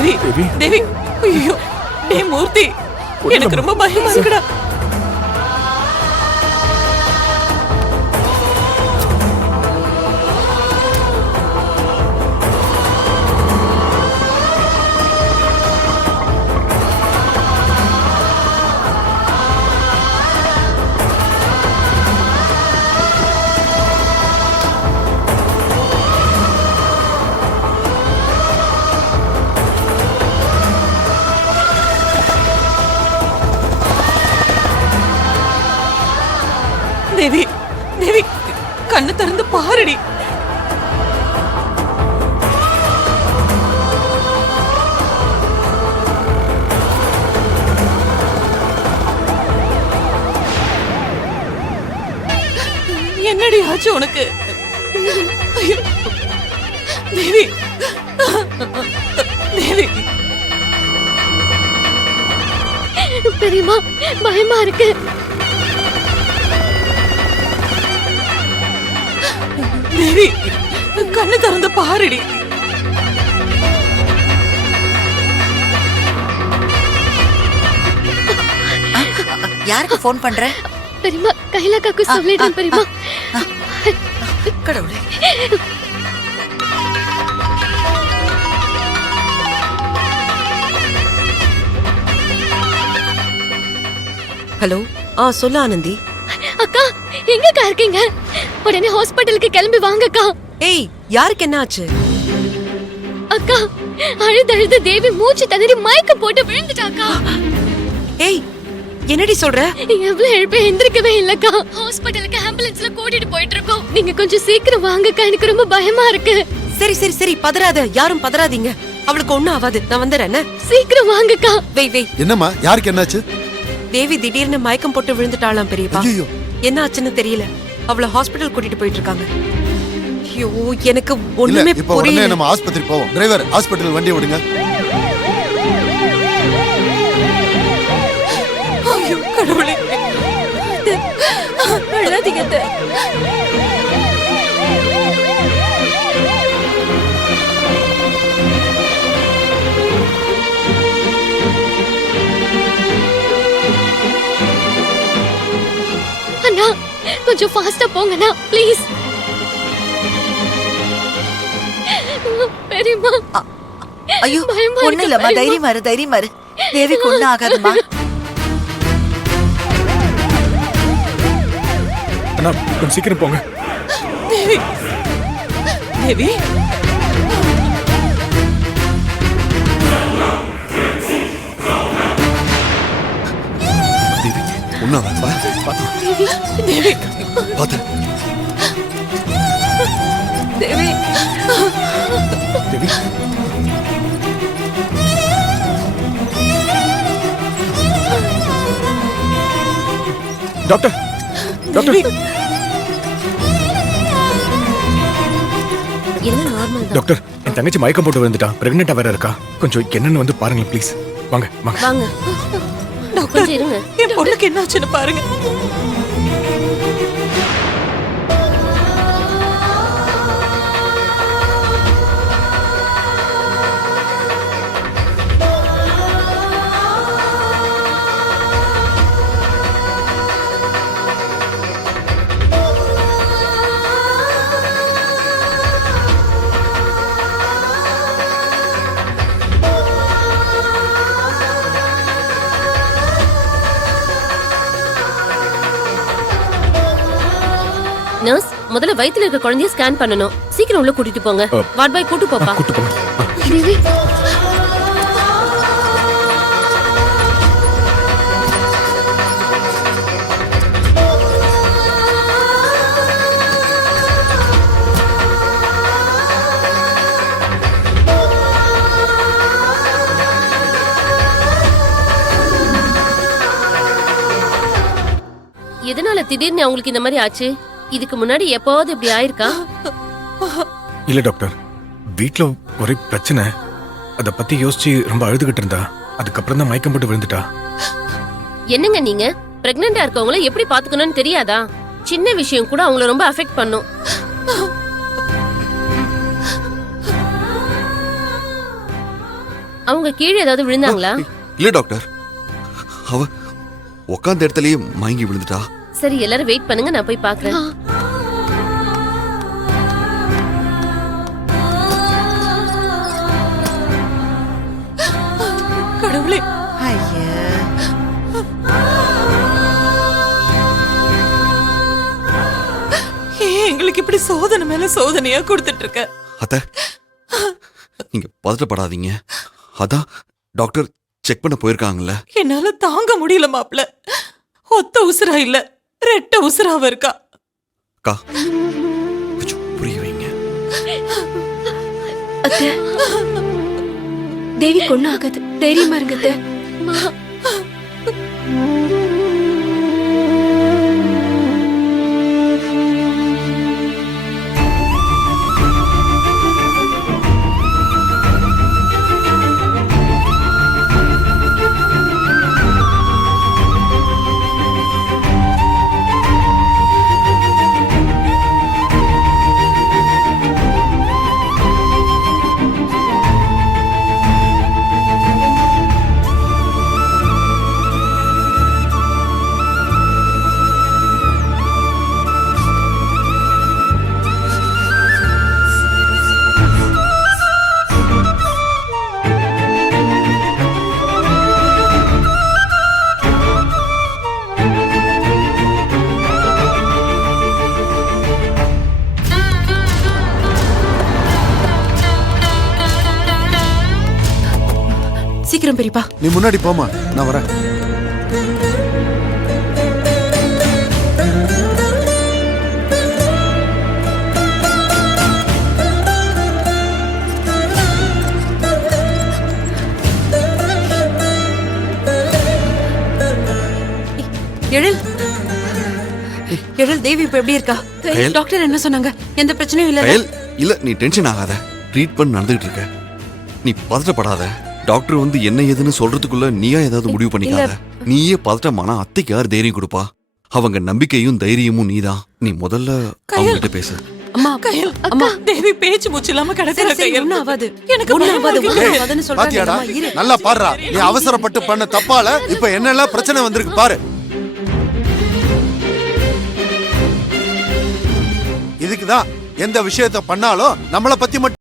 தேவி தேவி ஐயோ டேய் மூர்த்தி எனக்கு ரொம்ப பயமா இருக்குடா. தேவி தேவி கண்ணு திறந்து பாருடி. என்னடி ஆச்சு உனக்கு? ஐயோ தேவி தேவி பெரியம்மா பயமா இருக்கு. தேவி கண்ணு திறந்து பாருடி. யாருக்கு போன் பண்ற? பெரியம்மா கைலாக்காக்கு சொல்லிடுறேன் பெரியம்மா. கடவுளே. ஹலோ சொல்லு ஆனந்தி. அக்கா எங்கக்கா இருக்கீங்க? உடனே ஹாஸ்பிடலுக்கு கிளம்பி வாங்கக்கா. ஏய் யாருக்கு என்ன ஆச்சு? அக்கா அழுது தேவி மூச்சு திணறி மயக்க போட்டு விழுந்துட்டாக்கா. ஏய் என்னடி சொல்ற? எவ்வளவு எழுப்பி எந்திரிக்கவே இல்லக்கா. ஹாஸ்பிடலுக்கு ஆம்புலன்ஸ்ல கூட்டிட்டு போயிட்டு இருக்கோம். நீங்க கொஞ்சம் சீக்கிரம் வாங்கக்கா, எனக்கு ரொம்ப பயமா இருக்கு. சரி சரி சரி பதறாத, யாரும் பதறாதீங்க. அவளுக்கு ஒண்ணும் ஆகாது, நான் வந்துடுறேன். சீக்கிரம் வாங்கக்கா. வெய். என்னம்மா யாருக்கு என்னாச்சு? தேவி திடீர்னு மயக்கம் போட்டு விழுந்துட்டாளாம் பெரியப்பா. என்ன ஆச்சுன்னு தெரியல. அவளை ஹாஸ்பிடல் கூட்டிட்டு போயிட்டு இருக்காங்க. ஐயோ எனக்கு ஒண்ணுமே புரியல. நம்ம ஆஸ்பத்திரி போவோம். டிரைவர் ஹாஸ்பிடல் வண்டியை விடுங்க. ஐயோ கடவுளே அழாதீங்க. அண்ணா கொஞ்சம் ஃபாஸ்டா போங்கண்ணா ப்ளீஸ். பெரியம்மா ஐயோ ஒண்ணு இல்லம்மா, தைரியமா இரு. தேவிக்கு ஒண்ணும் ஆகாதுமா. அண்ணா கொஞ்சம் சீக்கிரம் போங்க. தேவி தேவி ஒன்னும் தேவி பாத்து. Devi Devi doctor doctor doctor என் தங்கச்சி மயக்கம் போட்டு விழுந்துட்டா. பிரெக்னெண்டா வேற இருக்கா. கொஞ்சம் என்னன்னு வந்து பாருங்க ப்ளீஸ். வாங்க வாங்க வாங்க டாக்டர் என் பொண்ணுக்கு என்ன ஆச்சுன்னு பாருங்க. நர்ஸ் முதல்ல வயித்துல இருக்க குழந்தைய ஸ்கேன் பண்ணனும். சீக்கிரம் உள்ள கூட்டிட்டு போங்க. வார்ட் பாய் கூட்டி போப்பா. கூட்டி போங்க. தேவி எதனால திடீர்னு அவங்களுக்கு இந்த மாதிரி ஆச்சு? இதுக்கு முன்னாடி எப்பவாவது இப்படி ஆயிருக்கா? இல்ல டாக்டர், வீட்ல ஒரே பிரச்சனை. அத பத்தி யோசிச்சு ரொம்ப அழுதுகிட்டு இருந்தா. அதுக்கப்புறம் தான் மயக்கம் போட்டு விழுந்துட்டா. என்னங்க நீங்க பிரெக்னெண்டா இருக்கவங்கள எப்படி பாத்துக்கணும்னு தெரியாதா? சின்ன விஷயம் கூட அவங்கள ரொம்ப அஃபெக்ட் பண்ணும். அவங்க கீழே ஏதாவது விழுந்தாங்களா? இல்ல டாக்டர், அவ உட்கார்ந்த இடத்துலயே மயங்கி விழுந்துட்டா. சரி, எல்லாரும் வெயிட் பண்ணுங்க, நான் போய் பாக்குறேன். கடவுளே, ஐயா ஏன் எங்களுக்கு இப்படி சோதனை மேல சோதனையா கொடுத்துட்டு இருக்க? அத்த, நீங்க பதட்டப்படாதீங்க. அதான் டாக்டர் செக் பண்ண போயிருக்காங்கல்ல. என்னால தாங்க முடியல மாப்ள. ஒத்த உசுரா இல்ல, ரெட்ட உசுராவ இருக்கா. அக்கா, கொஞ்சம் புரிய வைங்க. அத்தை, தேவி கொண்டு ஆகாது, தைரியமா இருங்க அத்தை. சீக்கிரம் பெரியப்பா. நீ முன்னாடி போமா, நான் வரேன். எழில், எழில், தேவி இப்ப எப்படி இருக்கா? கயல். டாக்டர் என்ன சொன்னாங்க? எந்த பிரச்சனையும் இல்ல? கயல், இல்ல நீ டென்ஷன் ஆகாத. ட்ரீட்மெண்ட் நடந்துகிட்டு இருக்க, நீ பதட்டப்படாத. டாக்டர் வந்து என்ன ஏதுன்னு சொல்றதுக்குள்ள நீயா ஏதாவது முடிவு பண்ணிக்காத. நீயே பதட்டமானா அத்தைக்கு யார் தைரியம் கொடுப்பா? அவங்க நம்பிக்கையும் தைரியமும் நீதான். நீ முதல்ல அவங்க கிட்ட பேசு. அம்மா, கையல், அம்மா, தேவி பேச்சு மூச்சு இல்லாம கிடக்குற சரி, சரி, கையல். ஒண்ணும் ஆகாது. எனக்கு ஒண்ணும் பயமா ஆகாது, இருக்கு. ஒண்ணும் ஏய், ஆகாதுன்னு சொல்றாங்க. பாத்தியாடா? அம்மா, இரு. நல்லா பாடுறா. நீ அவசரப்பட்டு பண்ண தப்பால இப்ப என்னெல்லாம் பிரச்சனை வந்திருக்கு பாரு. இதுக்குதான் எந்த விஷயத்த பண்ணாலும் நம்மள பத்தி மட்டும்